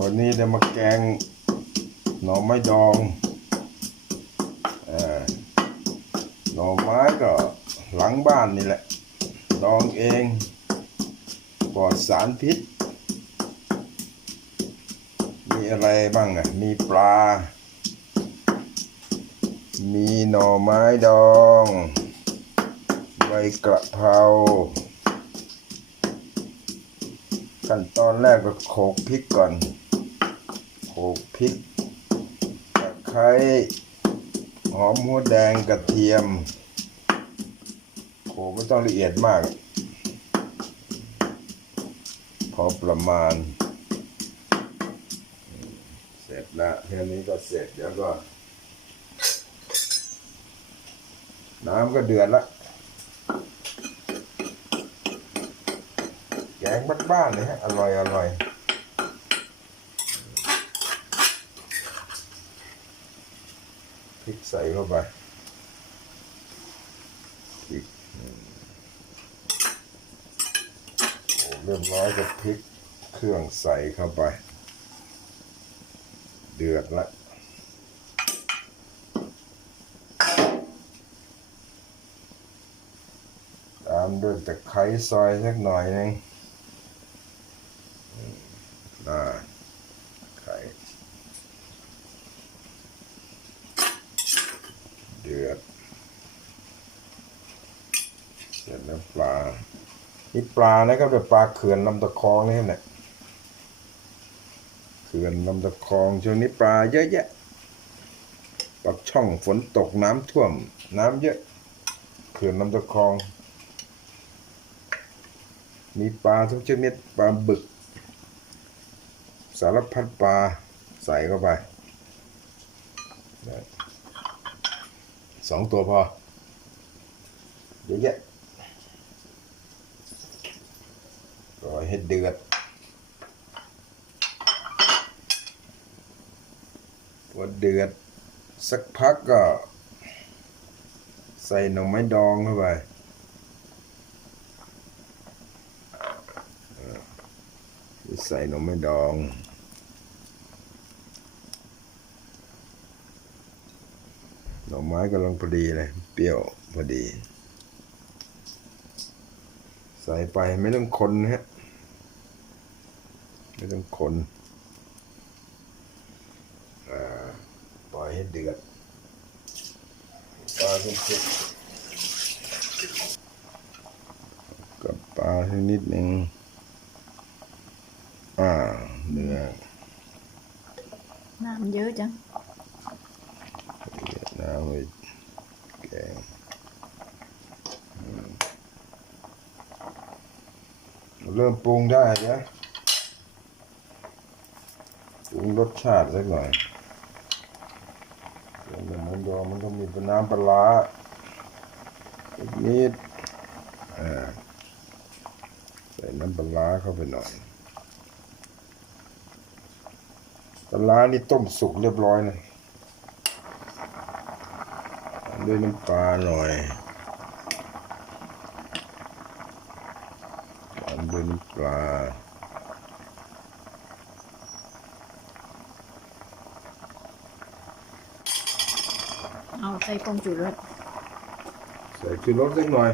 วันนี้จะมาแกงหน่อไม้ดองอ่อหน่อไม้ก็หลังบ้านนี่แหละ ดองเองปลอดสารพิษ มีอะไรบ้างอะ มีปลา มีหน่อไม้ดอง ใบกระเพรา ขั้นตอนแรกก็โขลกพริกก่อน โขลกพริกตะไคร้หอมหัวแดงกระเทียม โขลกไม่ต้องละเอียดมาก พอประมาณ เสร็จล้วแค่นี้ก็เสร็จเดี๋ยวก็ น้ำก็เดือดละ แกงบ้านๆเลยฮะ อร่อยอร่อยพริกใส่เข้าไปพริกโอ้เรียบร้อยกับพริกเครื่องใส่เข้าไป เดือดละตามด้วยตะไคร้ซอยสักหน่อยหนึงอืมน่าไข่เดือดเสร็จแล้วปลานี่ปลานะครับเป็นปลาเขื่อนลำตะคองนี่เนี่ยเขื่อนลำตะคองช่วงนี้ปลาเยอะแยะปักช่องฝนตกน้ำท่วม น้ำเยอะเขื่อนลำตะคอง มีปลาทุกชนิดปลาบึก สารพัดปลาใส่เข้าไปนะ สองตัวพอ เยอะแยะรอยให้เดือดพอเดือด สักพักก็ ใส่หน่อไม้ดองเข้าไปใส่หน่อไม้ดอง หน่อไม้กำลังพอดีเลย เปรี้ยวพอดี ใส่ไปไม่ต้องคนนะฮะ ไม่ต้องคนปล่อยให้เดือดปลาสุกกับปลาสักนิดหนึ่งอ่าเนื้อน้ำเยอะจัง น้ำไว้แกงเริ่มปรุงได้นะปรุงรสชาติสักหน่อยเดี๋ยวมันดองมันต้องมีน้ำปลาอีกนิดใส่น้ำปลาเข้าไปหน่อยปลาร้านี่ต้มสุกเรียบร้อยนะตาม ด้วยน้ำปลาหน่อยตามด้วยน้ำปลาเอาใส่ผงจุรสใส่ชูรสสักหน่อย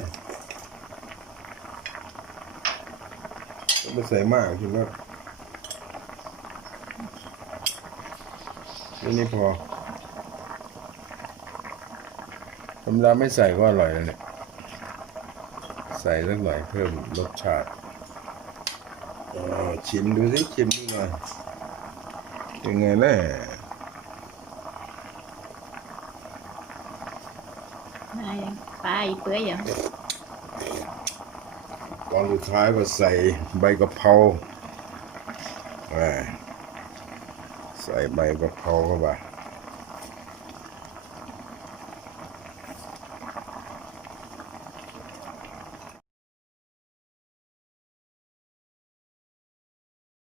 ต้องไม่ใส่มากชูรสแค่นี้พอ ธรรมดาไม่ใส่ก็อร่อยแล้วเนี่ย ใส่สักหน่อยเพิ่มรสชาติเออชิมดูสิชิมดูหน่อยยังไงนะนายปลาอีเปื่อยอย่างตอนสุดท้ายก็ใส่ใบกะเพราอ่าใส่ใบกะเพราเข้าไป